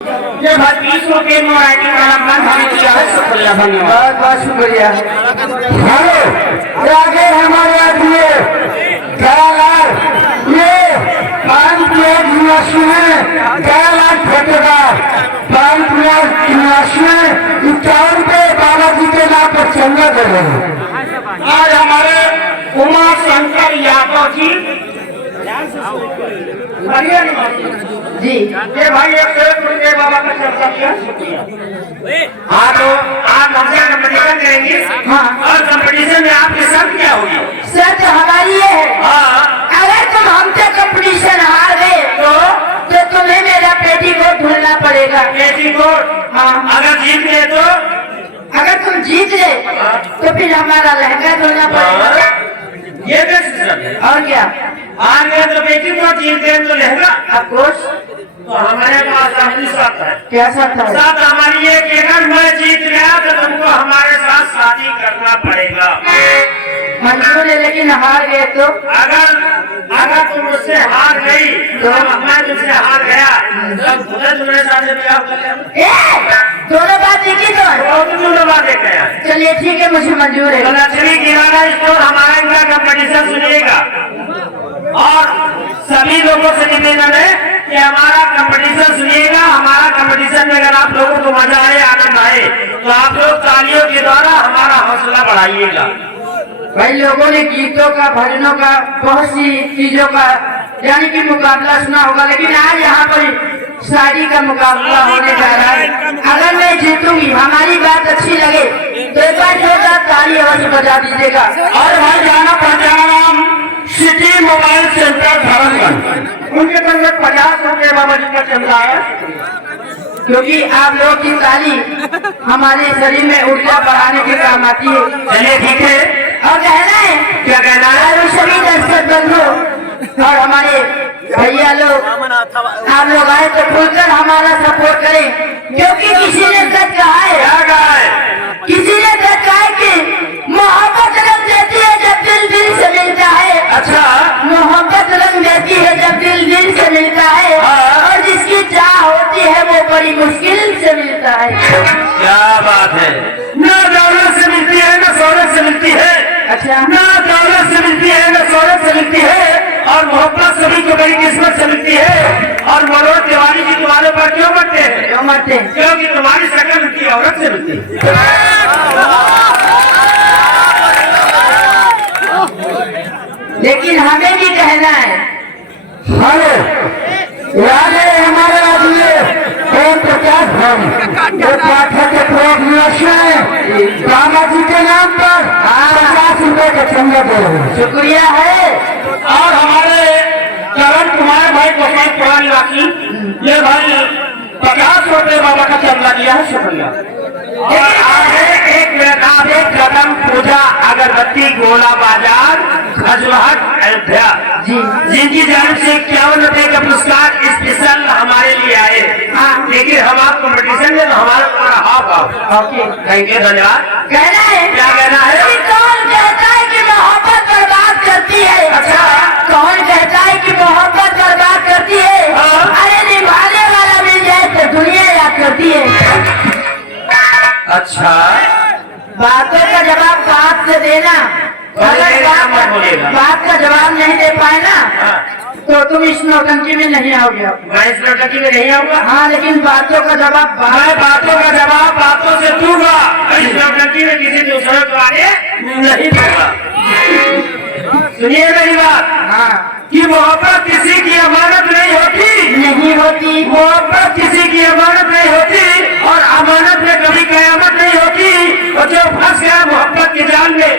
ये भतीजों के मोराइटी वाला बंधाने किया है, शुक्रिया, धन्यवाद, बहुत शुक्रिया। हेलो, आगे हमारे आदमी दयालाल, ये 5 निवासी में दयालाल ठेकेदार 5 निवासी में 51 रुपये बाबा जी के नाम पर चंदा दे रहे हैं। आज हमारे उमा शंकर यादव जी जी, ये भाई एक बाबा का चर्चा किया, शुक्रिया। हाँ, तो आप हमसे कंपटीशन करेंगे। हाँ, और कंपटीशन में आपकी शर्त क्या होगी? शर्त हमारी ये है, हाँ, अगर तुम हमसे कंपटीशन हार गए तो तुम्हें मेरा पेटीकोट ढूंढना पड़ेगा। पेटीकोट? हाँ। अगर जीत गए तो? अगर तुम जीत गए तो फिर हमारा लहंगा ढूंढना पड़ेगा। ये और क्या? हार गए तो पेटीकोट, जीत गए तो लहंगा। अफकोर्स। तो हमारे पास अपनी शर्त है। क्या शर्त है? शर्त हमारी है कि अगर मैं जीत गया तो तुमको हमारे साथ शादी करना पड़ेगा। मंजूर है, लेकिन हार गए तो? अगर तुम मुझसे हार गई तो मैं तुमसे हार गया तो तुम्हारे साथ ब्याह कर लेंगे। दोनों बात एक ही तो है? दोनों बात एक है। चलिए ठीक है, मुझे मंजूर है। लक्ष्मी किराना स्टोर हमारा इनका कंपटीशन सुनिएगा और सभी लोगों से निवेदन है कि हमारा कंपटीशन सुनिएगा। हमारा कंपटीशन में अगर आप लोगों को मजा आए, आनंद आए तो आप लोग तालियों के द्वारा हमारा हौसला बढ़ाइएगा। भाई, लोगों ने गीतों का, भजनों का, बहुत सी चीजों का यानी कि मुकाबला सुना होगा, लेकिन आज यहाँ पर शादी का मुकाबला होने जा रहा है। अगर मैं जीतूंगी, हमारी बात अच्छी लगे तो एक बार जोरदार ताली अवश्य बजा दीजिएगा। और भाई, जाना पहचाना नाम सिटी मोबाइल सेंटर धर्मगंज, उनके तरफ 50 रुपये बाबा जी का चंदा है, क्योंकि आप लोग की ताली हमारे शरीर में ऊर्जा बढ़ाने के काम आती है। चलिए ठीक है, और कहना है, क्या कहना है? सभी दर्शक बंधु और हमारे भैया लोग, आप लोग आए तो खुलकर हमारा सपोर्ट करें, क्योंकि किसी ने सच कहा है, किसी ने सच कहा है कि मोहब्बत रंग देती है जब दिल दिल से मिलता है। अच्छा, मोहब्बत रंग देती है जब दिल दिल से मिलता है, और जिसकी चाह होती है वो बड़ी मुश्किल से मिलता है। क्या बात है? ना दौलत से मिलती है, ना शोहरत से मिलती है। अच्छा, ना दौलत से मिलती है, ना शोहरत से मिलती है, और मोहब्बत सभी को बड़ी किस्मत से मिलती है। और मनोज तिवारी जी तुम्हारे पर क्यों मरते हैं? क्यों मरते हैं? क्योंकि तुम्हारी शक्ल मिलती है, औरत से मिलती है। लेकिन हमें भी कहना है, हेलो, याद है हमारे आदमी प्रकाश बाबा जी के नाम पर 50 रुपए का चंदा दे रहे हैं, शुक्रिया है। और हमारे करण कुमार भाई गोपालपुरा निवासी, ये भाई 50 रुपए बाबा का चंदा दिया है, शुक्रिया। और आगे एक कदम पूजा अगरबत्ती गोला बाजार खजवाहट अयोध्या जी, जिनकी जान से 51 रुपए का पुरस्कार स्पेशल हमारे लिए आए। लेकिन हम आप कंपटीशन में तो हमारा थैंक यू, धन्यवाद। कहना है, क्या कहना है? कौन कहता है कि मोहब्बत बर्बाद करती है? अच्छा, कौन कहता है कि मोहब्बत बर्बाद करती है? अरे निभाने वाला मिल जाए तो दुनिया याद करती है। अच्छा, बातों का जवाब बात से देना, अगर बात का जवाब नहीं दे पाए ना तो तुम इस नौटंकी में नहीं आओगे। मैं इस नौटंकी में नहीं आऊंगा। हाँ, लेकिन बातों का जवाब बातों का जवाब बातों से दूंगा। इस नौटंकी में किसी दूसरे को आगे नहीं दूंगा। सुनिए मेरी बात, हाँ, कि मोहब्बत किसी की अमानत नहीं होती, नहीं होती। मोहब्बत किसी की अमानत नहीं होती, और अमानत में कभी कयामत नहीं होती। और जो फंस गया मोहब्बत के जाल में,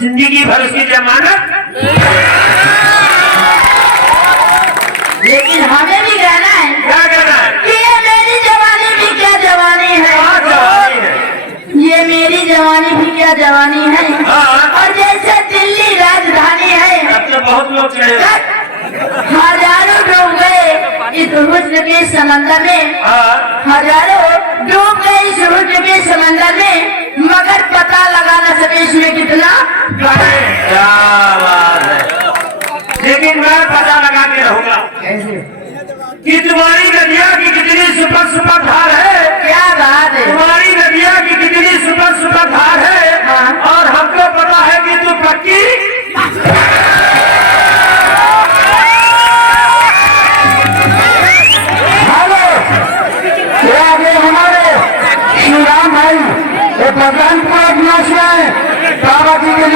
जिंदगी भर उसकी जमानत। लेकिन हमें भी कहना है, क्या कहना है? कि ये मेरी जवानी भी क्या जवानी है, जवानी है। ये मेरी जवानी भी क्या जवानी है। और जैसे दिल्ली राजधानी है, अब तो बहुत लोग हजारों डूब गए इस हुस्न के समंदर में, हजारों डूब गए इस हुस्न के समंदर में, मगर पता लगा न सके इसमें कितना क्या बात है। लेकिन मैं पता लगा के रहूंगा कि तुम्हारी नदिया की कितनी सुपर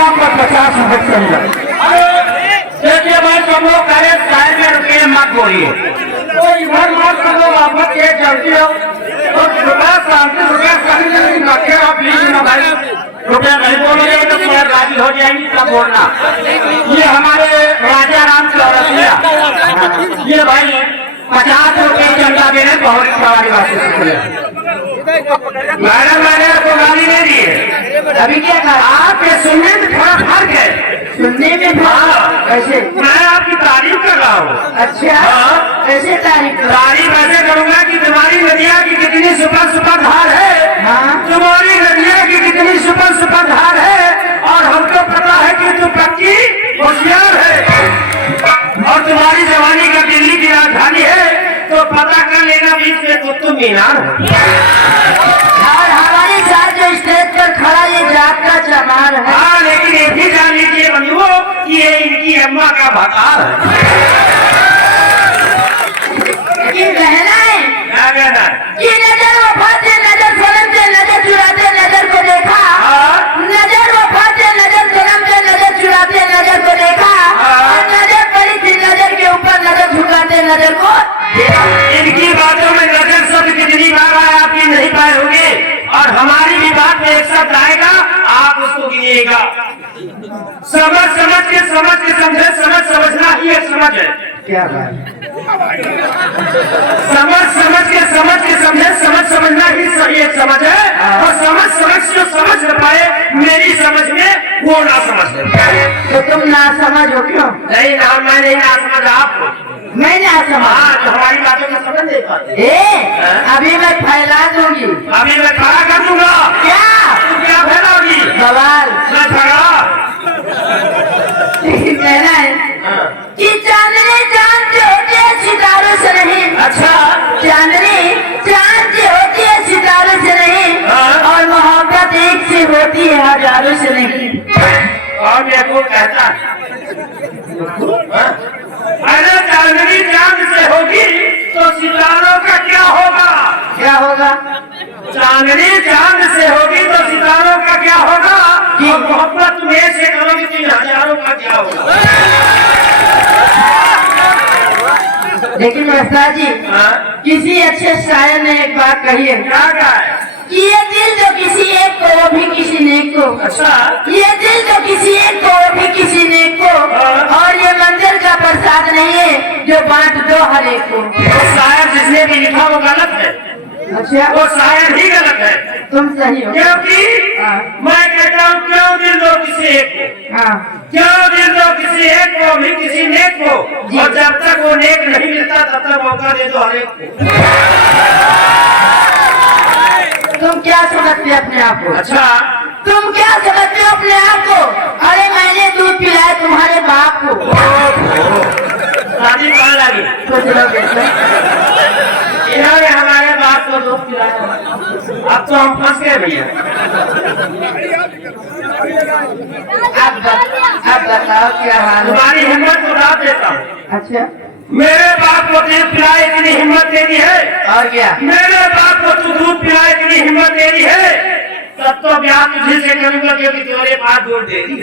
महीना पर 50 मिनट समझा। देखिए भाई तुम लोग कहे साइड में रुके मत बोलिए, तो इधर मत सब लोग वापस ये चलती हो तो रुपया शांति रुपया कहीं नहीं रखे हो प्लीज ना भाई, रुपया नहीं बोलोगे तो पूरा राजी हो जाएंगी तब बोलना। ये हमारे राजा राम की औरतिया ये भाई 50 रुपये चंदा दे रहे बहुत सवारी वासी मैडम मैंने आपको गाली नहीं दी है। अभी क्या कहा आपके सुनने में थोड़ा फर्क है, सुनने में कैसे मैं आपकी तारीफ कर रहा हूँ। अच्छा कैसे तारीफ ऐसे करूँगा कि तुम्हारी नदिया की कितनी सुपर सुपर धार है। हाँ तुम्हारी नदिया की कितनी सुपर सुपर धार है और हमको पता है कि तुम पक्की होशियार है और तुम्हारी जवानी का दिल्ली की राजधानी है तो पता कर लेना बीच में कुतुब मीनार और हमारे साथ जो स्टेज पर खड़ा ये जात का चमार है। हाँ लेकिन ये भी जान लीजिए बंधुओं कि ये इनकी अम्मा का भकार है। लेकिन कहना है क्या कहना है कि नजर वफा से नजर सनम से नजर चुराते नजर को देखा, नजर वफा से नजर सनम से नजर चुराते नजर को देखा और नजर पड़ी थी नजर के ऊपर नजर झुकाते नजर को। इनकी बातों में नजर शब्द कितनी बार आया आप ये नहीं पाए होंगे और हमारी भी बात में एक शब्द आएगा आप उसको गिनिएगा। समझ समझ के समझे समझना ही एक समझ है। क्या बात समझ के समझे समझना ही सही एक समझ है और समझ जो समझ न पाए मेरी समझ में वो ना समझ तो तुम ना समझ हो क्यों? नहीं ना मैं नहीं ना समझ आपको मैं ना समझ तो हमारी बातों में समझ नहीं पाते। अभी मैं फैला दूंगी, अभी मैं खड़ा कर दूंगा। क्या तुम क्या फैलाओगी? सवाल मैं खड़ा कहना है कि चांदनी चांद जो होती है सितारों से नहीं। अच्छा चांदनी चांद जो होती है सितारों से नहीं और मोहब्बत एक से होती है हजारों से नहीं। और मेरे को कहता अरे चांदनी चांद से होगी तो सितारों का क्या होगा? क्या होगा? चांदनी चांद से होगी तो सितारों का क्या होगा? और मोहब्बत तुम्हें से करोगी तो हजारों का क्या होगा? लेकिन उस्ताद जी किसी अच्छे शायर ने एक बात कही है। क्या कहा है? कि ये दिल जो किसी एक को वो भी किसी नेक को। अच्छा ये दिल जो किसी एक को वो भी किसी नेक को और ये मंदिर का प्रसाद नहीं है जो बांट दो हर एक को। तो शायर जिसने भी लिखा वो गलत है। अच्छा वो शायर ही गलत है, तुम सही हो। क्योंकि मैं कहता हूँ क्यों दिल दो किसी एक को, क्यों दिल दो किसी एक को भी किसी नेक को और जब तक वो नेक नहीं मिलता तब तक मौका दे दो हर एक को। तुम क्या समझते अपने आप को? अच्छा तुम क्या समझते हो अपने आप को? अरे मैंने दूध पिलाया तुम्हारे बाप को। शादी कहाँ लगी? इन्होंने हमारे बाप को दूध पिलाया, अब तो हम फंस गए भैया। अब बताओ क्या हाल? तुम्हारी हिम्मत को दाद देता हूँ। अच्छा मेरे बाप को दूध पिलाए इतनी हिम्मत देनी है और क्या? मेरे बाप को तू दूध पिलाए इतनी हिम्मत देनी है तब तो ब्याह तुझे से करूंगा क्योंकि तुम्हारे पास दूध दे दी।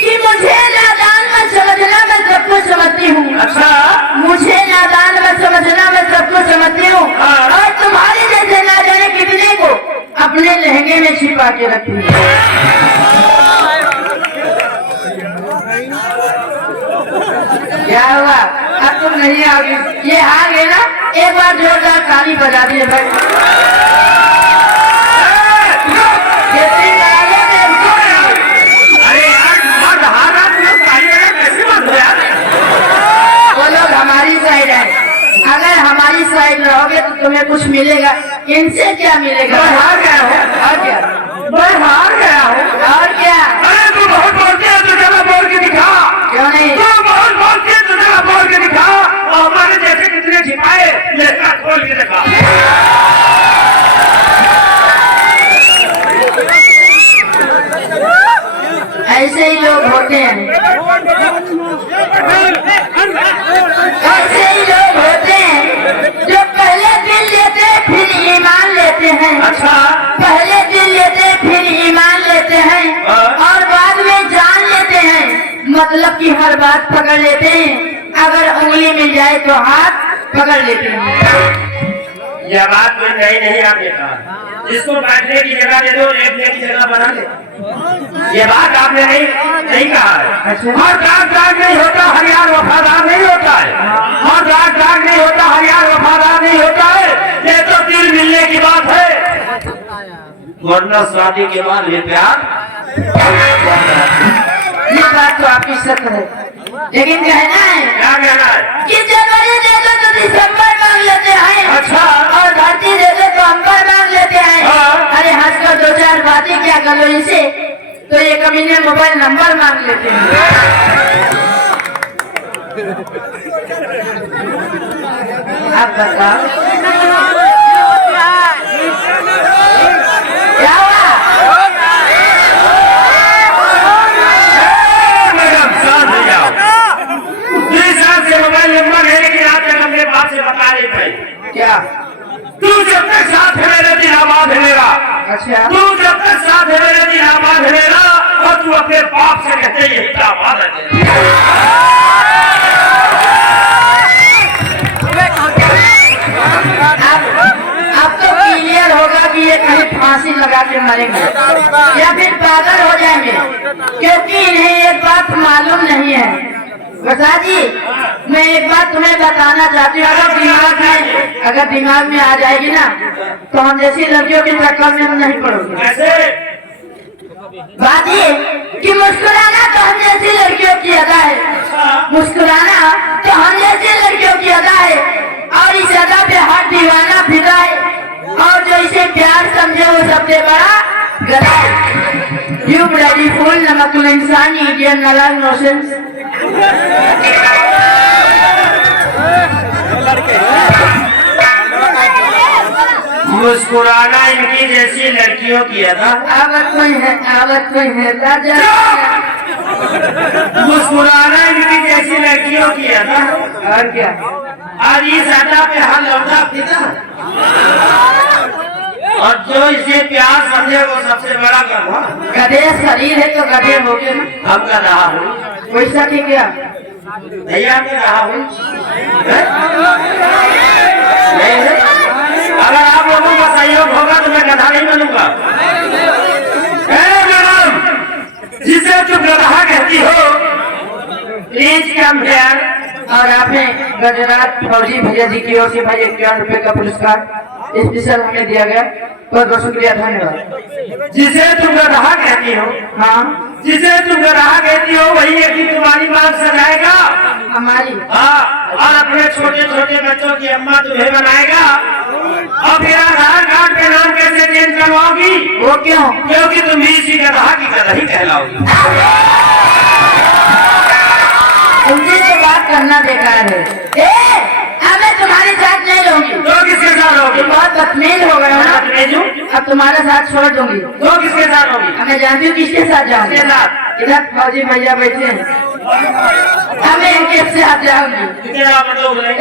कि मुझे नादान मत समझना मैं सब कुछ समझती हूँ। अच्छा मुझे नादान मत समझना मैं सब कुछ समझती हूँ और तुम्हारे जैसे ना जाने कितने को अपने लहंगे में छिपा के रखती हूँ। क्या हुआ? अब तुम नहीं आओगी। ये हार है ना, एक बार जोरदार ताली बजा दिए भाई। अरे यार मर्द हार रहा तुम कैसे मत हो यार? वो लोग हमारी साइड है, अगर हमारी साइड रहोगे तो तुम्हें कुछ मिलेगा, इनसे क्या मिलेगा? मैं हार गया हूँ और क्या? मैं हार गया हूँ और क्या? अरे तू बहुत बोलते है तो जरा बोल के दिखा। क्यों नहीं? तू बहुत बोलते है तो जरा बोल के दिखा और हमारे जैसे कितने छिपाए लेकर खोल के दिखा। ऐसे ही लोग होते हैं, ऐसे ही लोग होते हैं जो पहले दिल लेते फिर ईमान लेते हैं। अच्छा पहले दिल लेते जाए तो हाथ पकड़ लेते हैं। यह बात कोई नई नहीं आपने कहा। जिसको बैठने की जगह दे दो, लेटने की जगह बना दे। ये बात आपने नहीं कहा है। और दाग नहीं होता हर यार वफादार नहीं होता है। और दाग नहीं होता हर यार वफादार नहीं होता है। ये तो दिल मिलने की बात है, वरना शादी के बाद ये प्यार। ये बात तो आपकी सत्य है, लेकिन कहना है क्या कहना है कि जनवरी दे दो तो दिसंबर मांग लेते हैं। अच्छा। और धरती दे दो तो अंबर मांग लेते हैं। हाँ। अरे हंसकर दो चार बातें क्या करो इसे, तो ये कमीने मोबाइल नंबर मांग लेते हैं। आप बताओ क्या हुआ? मैडम शांत हो जाओ। 2 साल से मोबाइल नंबर है, लेकिन आज तक हमने बाप से बता नहीं पाई। क्या? तू जब तक साथ है मेरे दिन आबाद है मेरा। अच्छा, तू जब तक साथ है मेरे दिन आबाद है मेरा। और तू अपने बाप से कहते ये आबाद है तेरा। अब तो क्लियर होगा कि ये कहीं फांसी लगा के मरेंगे या फिर पागल हो जाएंगे, क्योंकि इन्हें एक बात मालूम नहीं है। बता जी, मैं एक बात तुम्हें बताना चाहती हूँ, अगर दिमाग में आ जाएगी ना तो हम जैसी लड़कियों की चक्कर में नहीं पड़ोगे। कैसे? बात ये कि मुस्कुराना तो हम जैसी लड़कियों की अदा है, मुस्कुराना तो हम जैसी लड़कियों की अदा है, और इस अदा पे हर दीवाना फिदा है, और जो इसे प्यार समझे वो सबसे बड़ा गला है। यू ब्लडी फूल, नमक इंसान, इडियट, नालायक, नॉनसेंस। मुस्कुराना इनकी जैसी लड़कियों की अदा। आवत कोई है राजा। मुस्कुराना इनकी जैसी लड़कियों की अदा। और क्या? और इस अदा पे हर लौटा फिदा। और जो इसे प्यार समझे वो सबसे बड़ा गधा। गधे शरीर है तो गधे हो गए ना। हम कर रहा हूँ वैसा ठीक है। भैया मैं रहा हूँ। नहीं है? अगर आप लोगों का सहयोग होगा तो मैं गधा नहीं बनूंगा। मैडम, जिसे तुम गधा कहती हो, प्लीज कम हियर। और आपने गुजरात फौजी भैया जी की ओर से भाई 51 रुपए का पुरस्कार स्पेशल हमें दिया गया, बहुत बहुत शुक्रिया, धन्यवाद। जिसे तुम गधा कहती हो, हाँ, जिसे तुम गधा कहती हो वही एक दिन तुम्हारी मांग सजाएगा। हमारी हाँ, और अपने छोटे छोटे बच्चों की अम्मा तुम्हें बनाएगा। और फिर आधार कार्ड पे नाम कैसे चेंज करवाओगी? वो क्यों? क्योंकि तुम भी इसी गधा की गधा ही कहलाओगी। तुमसे तो बात करना बेकार है। अब मैं तुम्हारे साथ नहीं रहूंगी। तो किसके साथ होगी? तुम बहुत बदतमीज हो गए हो ना। बदतमीज हूँ? अब तुम्हारा साथ छोड़ दूंगी। तो किसके साथ होगी? अब मैं जानती हूँ किसके साथ जाऊंगी। किसके साथ? इधर फौजी भैया बैठे हैं, अब मैं इनके साथ जाऊंगी। कितने आप लोग हैं?